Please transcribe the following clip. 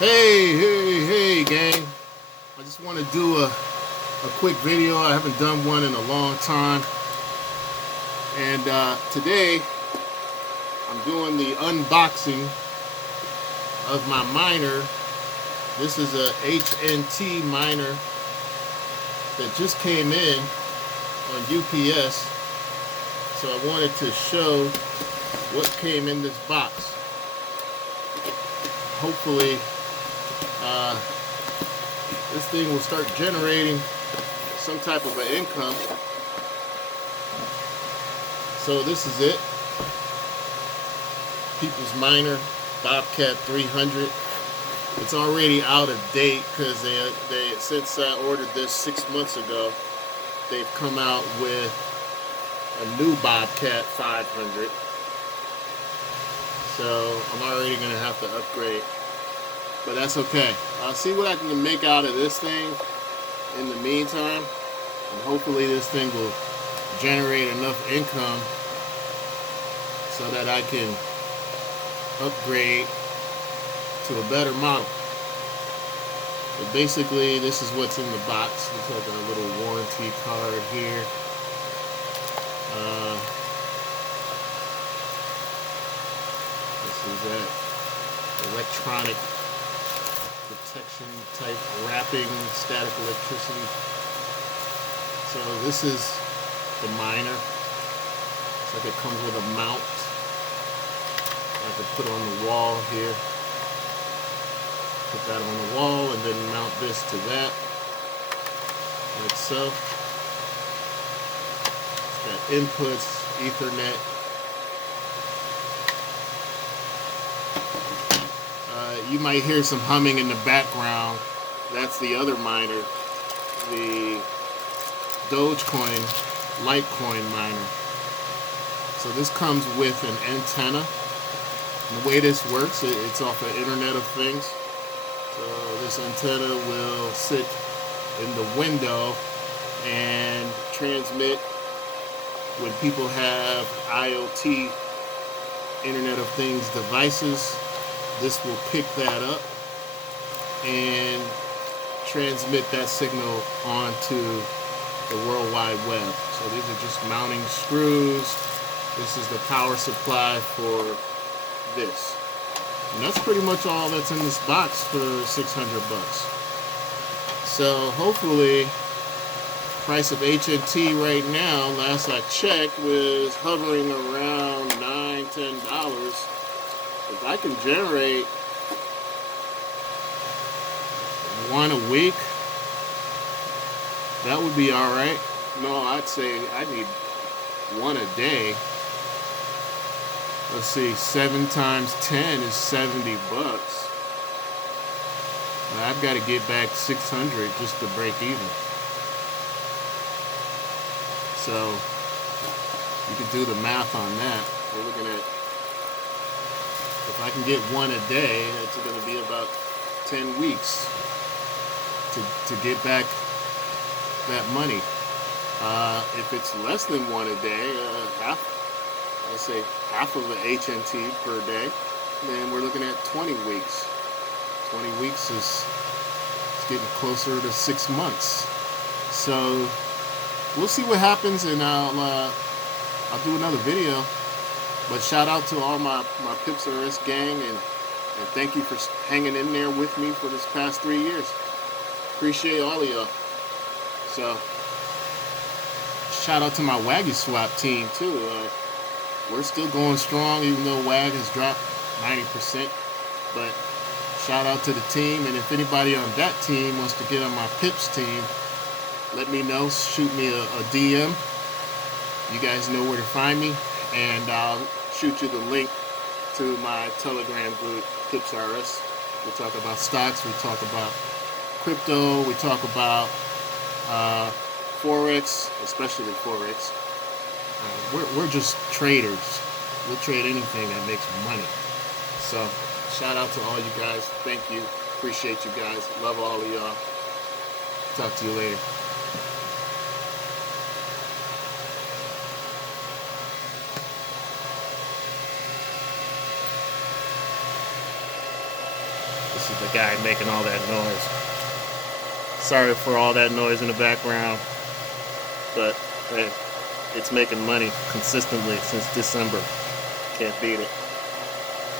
Hey, gang. I just want to do a quick video. I haven't done one in a long time. And today, I'm doing the unboxing of my miner. This is a HNT miner that just came in on UPS. So I wanted to show what came in this box. Hopefully, this thing will start generating some type of an income. So this is it. People's Miner Bobcat 300. It's already out of date because they since I ordered this 6 months ago, they've come out with a new Bobcat 500. So I'm already going to have to upgrade. But that's okay. I'll see what I can make out of this thing in the meantime. And hopefully this thing will generate enough income so that I can upgrade to a better model. But basically this is what's in the box. Looks like a little warranty card here. This is that electronic protection type wrapping, static electricity. So this is the miner. It's like it comes with a mount I can put on the wall here. Put that on the wall and then mount this to that, like so. It's got inputs, Ethernet. You might hear some humming in the background. That's the other miner, the Dogecoin, Litecoin miner. So this comes with an antenna. And the way this works, it's off the Internet of Things. So this antenna will sit in the window and transmit when people have IoT, Internet of Things devices. This will pick that up and transmit that signal onto the World Wide Web. So these are just mounting screws. This is the power supply for this. And that's pretty much all that's in this box for 600 bucks. So hopefully, price of HNT right now, last I checked, was hovering around $9–10. If I can generate one a week, that would be all right. No, I'd say I need one a day. Let's see, 7 times 10 is 70 bucks. Now I've got to get back 600 just to break even. So you can do the math on that. We're looking at, if I can get one a day, that's going to be about 10 weeks to get back that money. If it's less than one a day, I'd say half of an HNT per day, then we're looking at 20 weeks. 20 weeks is getting closer to 6 months. So we'll see what happens, and I'll do another video. But shout out to all my Pips RS gang, and thank you for hanging in there with me for this past 3 years. Appreciate all of y'all. So shout out to my Waggy Swap team too. We're still going strong, even though WAG has dropped 90%. But shout out to the team, and if anybody on that team wants to get on my Pips team, let me know. Shoot me a DM. You guys know where to find me, and I'll shoot you the link to my Telegram group, Pips RS. We talk about stocks, we talk about crypto, we talk about Forex, especially Forex. We're just traders. We'll trade anything that makes money. So shout out to all you guys. Thank you. Appreciate you guys. Love all of y'all. Talk to you later. This This is the guy making all that noise. Sorry for all that noise in the background, but hey, it's making money consistently since December. Can't beat it.